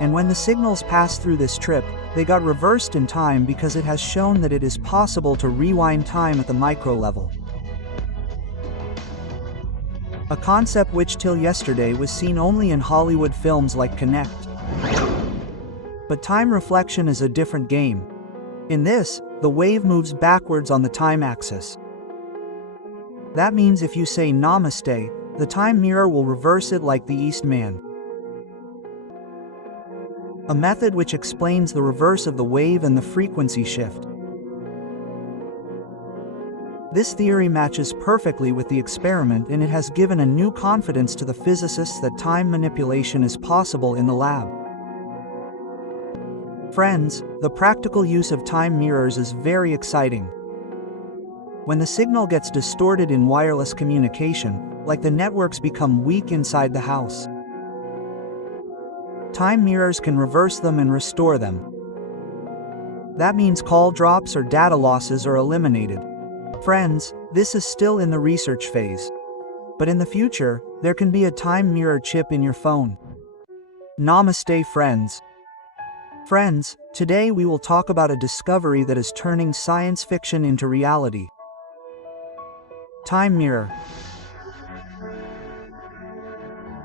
And when the signals passed through this strip, they got reversed in time because it has shown that it is possible to rewind time at the micro level. A concept which till yesterday was seen only in Hollywood films like Connect. But time reflection is a different game. In this, the wave moves backwards on the time axis. That means if you say namaste, the time mirror will reverse it like the East Man. A method which explains the reverse of the wave and the frequency shift. This theory matches perfectly with the experiment, and it has given a new confidence to the physicists that time manipulation is possible in the lab. Friends, the practical use of time mirrors is very exciting. When the signal gets distorted in wireless communication, like the networks become weak inside the house, time mirrors can reverse them and restore them. That means call drops or data losses are eliminated. Friends, this is still in the research phase. But in the future, there can be a time mirror chip in your phone. Namaste, friends. Friends, today we will talk about a discovery that is turning science fiction into reality. Time mirror.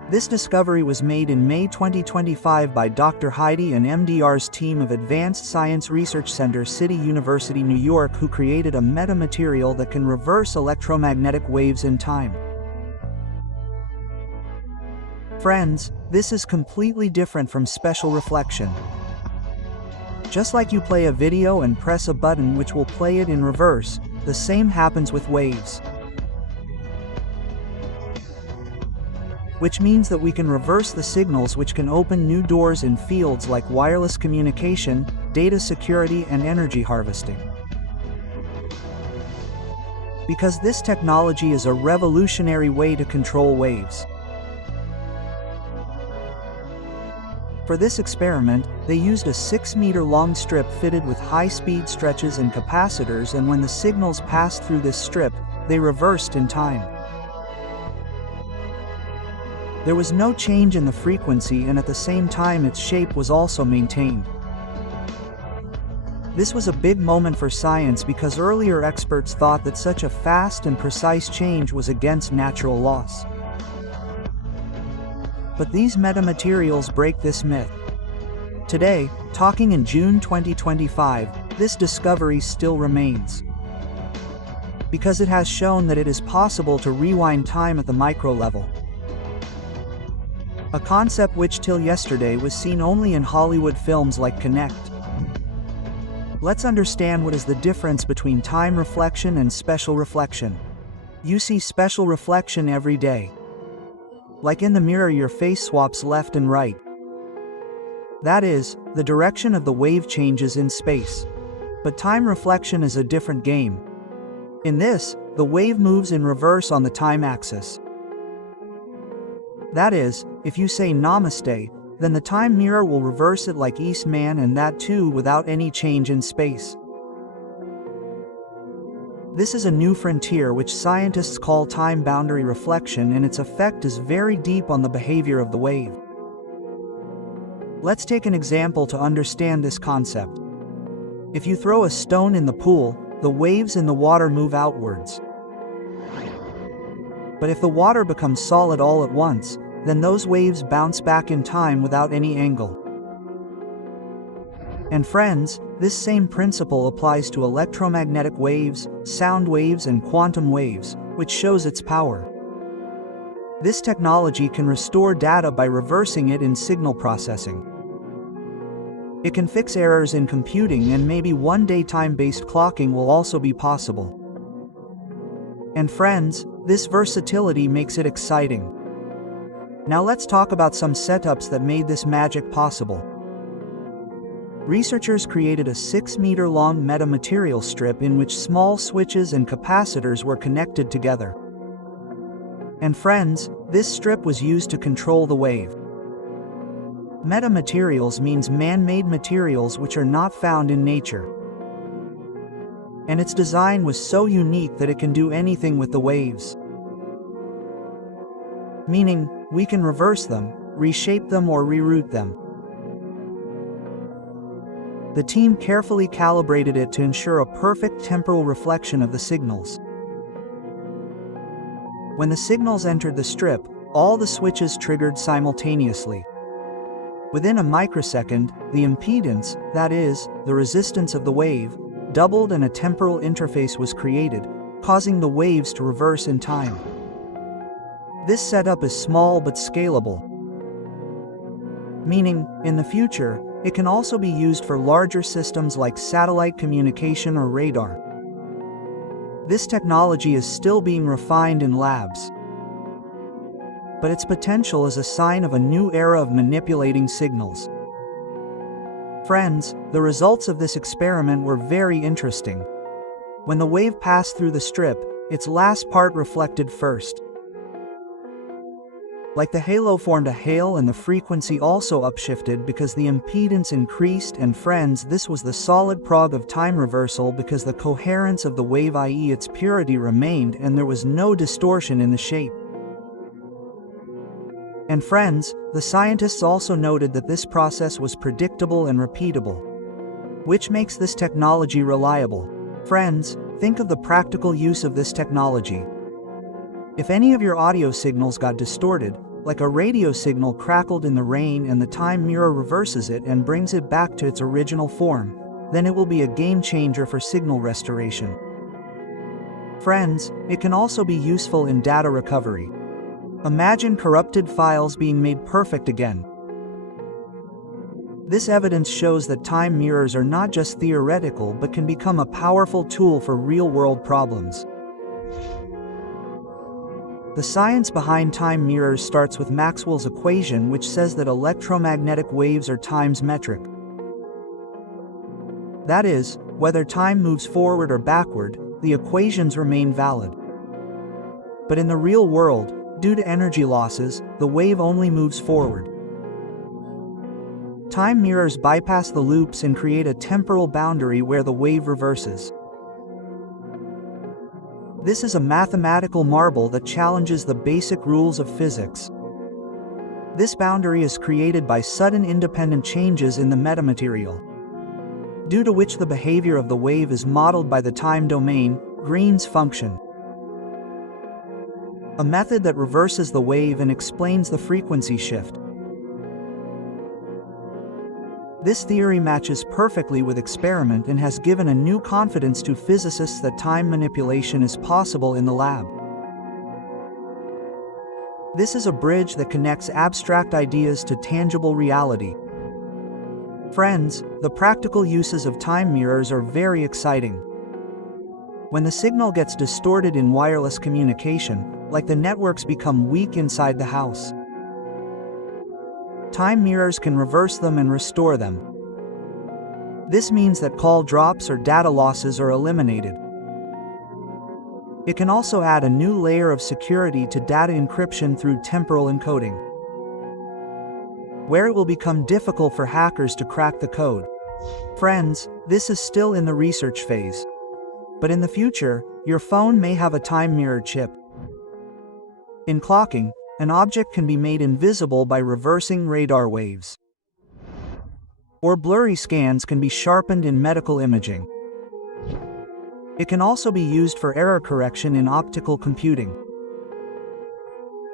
This discovery was made in May 2025 by Dr. Hady and MDR's team of Advanced Science Research Center, City University, New York, who created a metamaterial that can reverse electromagnetic waves in time. Friends, this is completely different from spatial reflection. Just like you play a video and press a button which will play it in reverse, the same happens with waves. Which means that we can reverse the signals, which can open new doors in fields like wireless communication, data security, and energy harvesting. Because this technology is a revolutionary way to control waves. For this experiment, they used a 6-meter-long strip fitted with high-speed stretches and capacitors, and when the signals passed through this strip, they reversed in time. There was no change in the frequency, and at the same time its shape was also maintained. This was a big moment for science because earlier experts thought that such a fast and precise change was against natural laws. But these metamaterials break this myth. Today, talking in June 2025, this discovery still remains. Because it has shown that it is possible to rewind time at the micro level. A concept which till yesterday was seen only in Hollywood films like Connect. Let's understand what is the difference between time reflection and spatial reflection. You see spatial reflection every day. Like in the mirror, your face swaps left and right. That is, the direction of the wave changes in space. But time reflection is a different game. In this, the wave moves in reverse on the time axis. That is, if you say namaste, then the time mirror will reverse it like East Man, and that too without any change in space. This is a new frontier which scientists call time boundary reflection, and its effect is very deep on the behavior of the wave. Let's take an example to understand this concept. If you throw a stone in the pool, the waves in the water move outwards. But if the water becomes solid all at once, then those waves bounce back in time without any angle. And friends, this same principle applies to electromagnetic waves, sound waves, and quantum waves, which shows its power. This technology can restore data by reversing it in signal processing. It can fix errors in computing, and maybe one day time-based clocking will also be possible. And friends, this versatility makes it exciting. Now let's talk about some setups that made this magic possible. Researchers created a 6-meter-long metamaterial strip in which small switches and capacitors were connected together. And friends, this strip was used to control the wave. Metamaterials means man-made materials which are not found in nature. And its design was so unique that it can do anything with the waves. Meaning, we can reverse them, reshape them, or reroute them. The team carefully calibrated it to ensure a perfect temporal reflection of the signals. When the signals entered the strip, all the switches triggered simultaneously. Within a microsecond, the impedance, that is, the resistance of the wave, doubled and a temporal interface was created, causing the waves to reverse in time. This setup is small but scalable, meaning, in the future, it can also be used for larger systems like satellite communication or radar. This technology is still being refined in labs, but its potential is a sign of a new era of manipulating signals. Friends, the results of this experiment were very interesting. When the wave passed through the strip, its last part reflected first. Like the halo formed a hail, and the frequency also upshifted because the impedance increased. And friends, this was the solid prog of time reversal because the coherence of the wave, i.e. its purity, remained and there was no distortion in the shape. And friends, the scientists also noted that this process was predictable and repeatable, which makes this technology reliable. Friends, think of the practical use of this technology. If any of your audio signals got distorted, like a radio signal crackled in the rain and the time mirror reverses it and brings it back to its original form, then it will be a game changer for signal restoration. Friends, it can also be useful in data recovery. Imagine corrupted files being made perfect again. This evidence shows that time mirrors are not just theoretical but can become a powerful tool for real-world problems. The science behind time mirrors starts with Maxwell's equation, which says that electromagnetic waves are time's metric. That is, whether time moves forward or backward, the equations remain valid. But in the real world, due to energy losses, the wave only moves forward. Time mirrors bypass the loops and create a temporal boundary where the wave reverses. This is a mathematical marvel that challenges the basic rules of physics. This boundary is created by sudden independent changes in the metamaterial, due to which the behavior of the wave is modeled by the time domain, Green's function, a method that reverses the wave and explains the frequency shift. This theory matches perfectly with experiment and has given a new confidence to physicists that time manipulation is possible in the lab. This is a bridge that connects abstract ideas to tangible reality. Friends, the practical uses of time mirrors are very exciting. When the signal gets distorted in wireless communication, like the networks become weak inside the house, time mirrors can reverse them and restore them. This means that call drops or data losses are eliminated. It can also add a new layer of security to data encryption through temporal encoding, where it will become difficult for hackers to crack the code. Friends, this is still in the research phase. But in the future, your phone may have a time mirror chip. In clocking, an object can be made invisible by reversing radar waves. Or blurry scans can be sharpened in medical imaging. It can also be used for error correction in optical computing.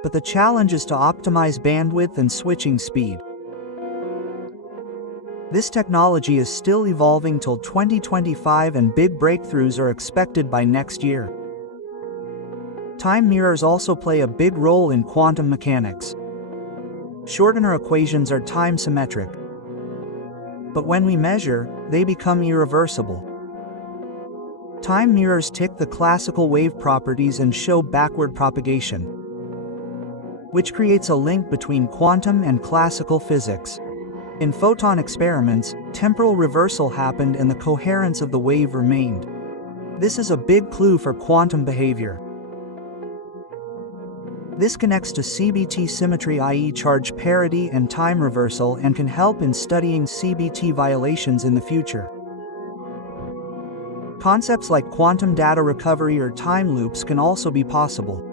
But the challenge is to optimize bandwidth and switching speed. This technology is still evolving till 2025, and big breakthroughs are expected by next year. Time mirrors also play a big role in quantum mechanics. Schrödinger equations are time symmetric, but when we measure, they become irreversible. Time mirrors tick the classical wave properties and show backward propagation, which creates a link between quantum and classical physics. In photon experiments, temporal reversal happened and the coherence of the wave remained. This is a big clue for quantum behavior. This connects to CBT symmetry, i.e. charge parity and time reversal, and can help in studying CBT violations in the future. Concepts like quantum data recovery or time loops can also be possible.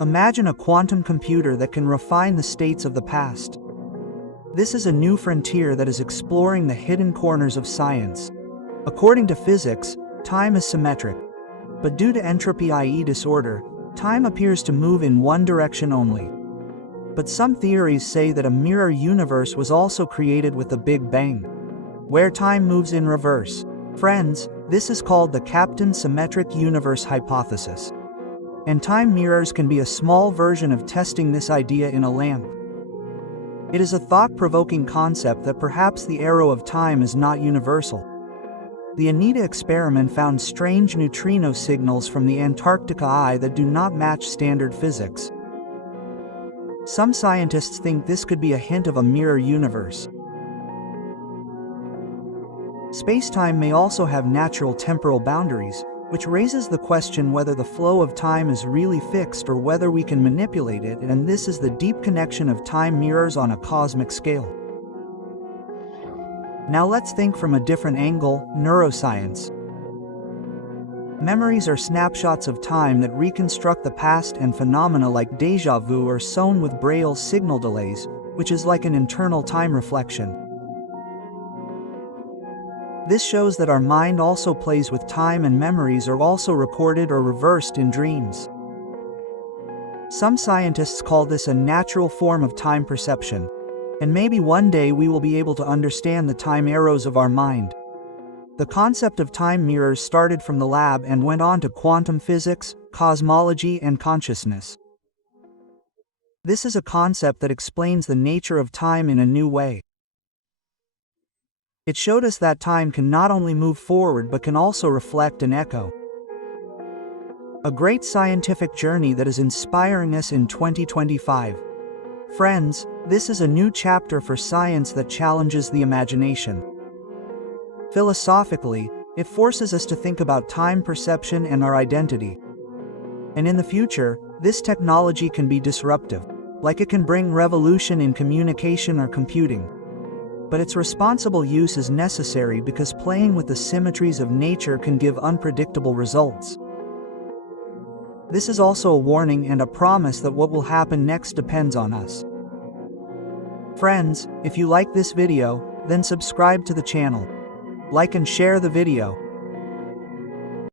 Imagine a quantum computer that can refine the states of the past. This is a new frontier that is exploring the hidden corners of science. According to physics, time is symmetric. But due to entropy, i.e. disorder, time appears to move in one direction only. But some theories say that a mirror universe was also created with the Big Bang, where time moves in reverse. Friends, this is called the Captain Symmetric Universe hypothesis. And time mirrors can be a small version of testing this idea in a lamp. It is a thought-provoking concept that perhaps the arrow of time is not universal. The Anita experiment found strange neutrino signals from the Antarctica eye that do not match standard physics. Some scientists think this could be a hint of a mirror universe. Space-time may also have natural temporal boundaries, which raises the question whether the flow of time is really fixed or whether we can manipulate it, and this is the deep connection of time mirrors on a cosmic scale. Now let's think from a different angle: neuroscience. Memories are snapshots of time that reconstruct the past, and phenomena like déjà vu are sewn with Braille's signal delays, which is like an internal time reflection. This shows that our mind also plays with time, and memories are also recorded or reversed in dreams. Some scientists call this a natural form of time perception, and maybe one day we will be able to understand the time arrows of our mind. The concept of time mirrors started from the lab and went on to quantum physics, cosmology, and consciousness. This is a concept that explains the nature of time in a new way. It showed us that time can not only move forward but can also reflect and echo. A great scientific journey that is inspiring us in 2025. Friends, this is a new chapter for science that challenges the imagination. Philosophically, it forces us to think about time perception and our identity. And in the future, this technology can be disruptive, like it can bring revolution in communication or computing. But its responsible use is necessary because playing with the symmetries of nature can give unpredictable results. This is also a warning and a promise that what will happen next depends on us. Friends, if you like this video, then subscribe to the channel. Like and share the video.